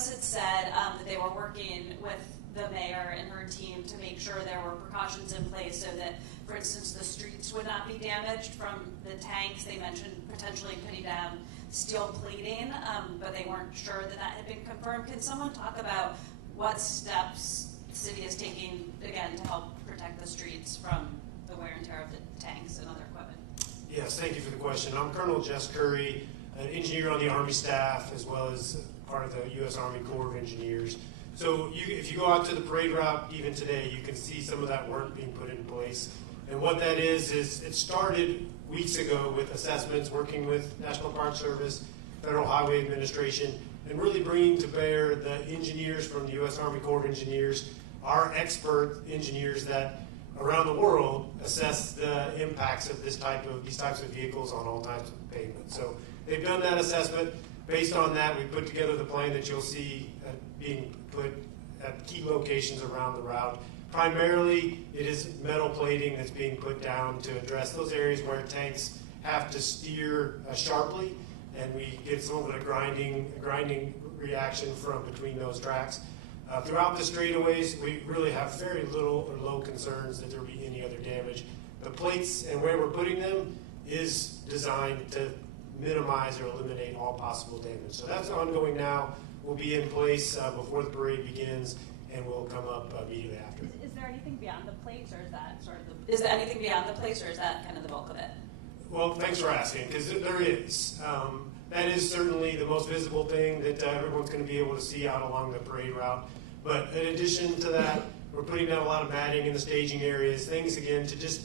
US had said that they were working with the mayor and her team to make sure there were precautions in place so that, for instance, the streets would not be damaged from the tanks. They mentioned potentially putting down steel plating, but they weren't sure that that had been confirmed. Can someone talk about what steps the city is taking, again, to help protect the streets from the wear and tear of the tanks and other equipment? Yes, thank you for the question. I'm Colonel Jess Curry, an engineer on the Army staff, as well as part of the U.S. Army Corps of Engineers. So if you go out to the parade route even today, you can see some of that work being put in place. And what that is it started weeks ago with assessments, working with National Park Service, Federal Highway Administration, and really bringing to bear the engineers from the U.S. Army Corps of Engineers, our expert engineers that around the world assess the impacts of these types of vehicles on all types of pavement. So they've done that assessment. Based on that, we put together the plan that you'll see being put at key locations around the route. Primarily, it is metal plating that's being put down to address those areas where tanks have to steer sharply, and we get some of the grinding reaction from between those tracks. Throughout the straightaways, we really have very little or low concerns that there will be any other damage. The plates and where we're putting them is designed to minimize or eliminate all possible damage. So that's ongoing now. Will be in place before the parade begins, and will come up immediately after. Is there anything beyond the plates, or is that sort of the? Is there anything beyond the plates, or is that kind of the bulk of it? Well, thanks for asking, because there is. That is certainly the most visible thing that everyone's going to be able to see out along the parade route. But in addition to that, we're putting down a lot of matting in the staging areas, things again to just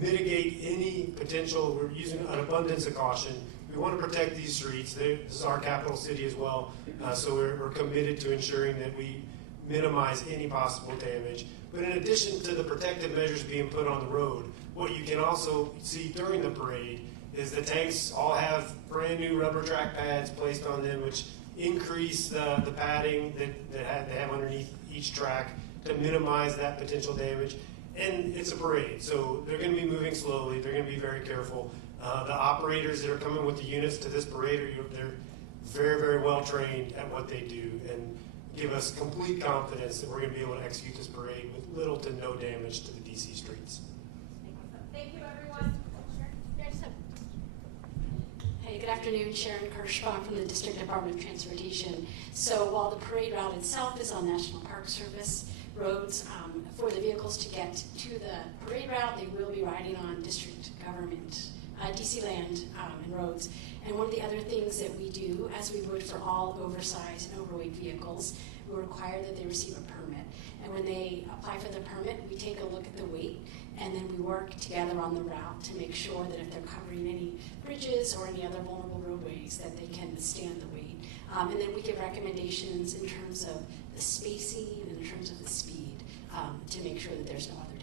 mitigate any potential. We're using an abundance of caution. We want to protect these streets. This is our capital city as well, so we're committed to ensuring that we minimize any possible damage. But in addition to the protective measures being put on the road, what you can also see during the parade is the tanks all have brand new rubber track pads placed on them, which increase the padding that they have underneath each track to minimize that potential damage. And it's a parade, so they're going to be moving slowly. They're going to be very careful. The operators that are coming with the units to this parade, they're very, very well trained at what they do and give us complete confidence that we're going to be able to execute this parade with little to no damage to the DC streets. Thank you, everyone. Hey, good afternoon. Sharon Kirschbaum from the District Department of Transportation. So while the parade route itself is on National Park Service roads, for the vehicles to get to the parade route, they will be riding on district government, DC land and roads. And one of the other things that we do, as we would for all oversized and overweight vehicles, we require that they receive a permit. And when they apply for the permit, we take a look at the weight, and then we work together on the route to make sure that if they're covering any bridges or any other vulnerable roadways, that they can withstand the weight. And then we give recommendations in terms of the spacing and in terms of the speed to make sure that there's no other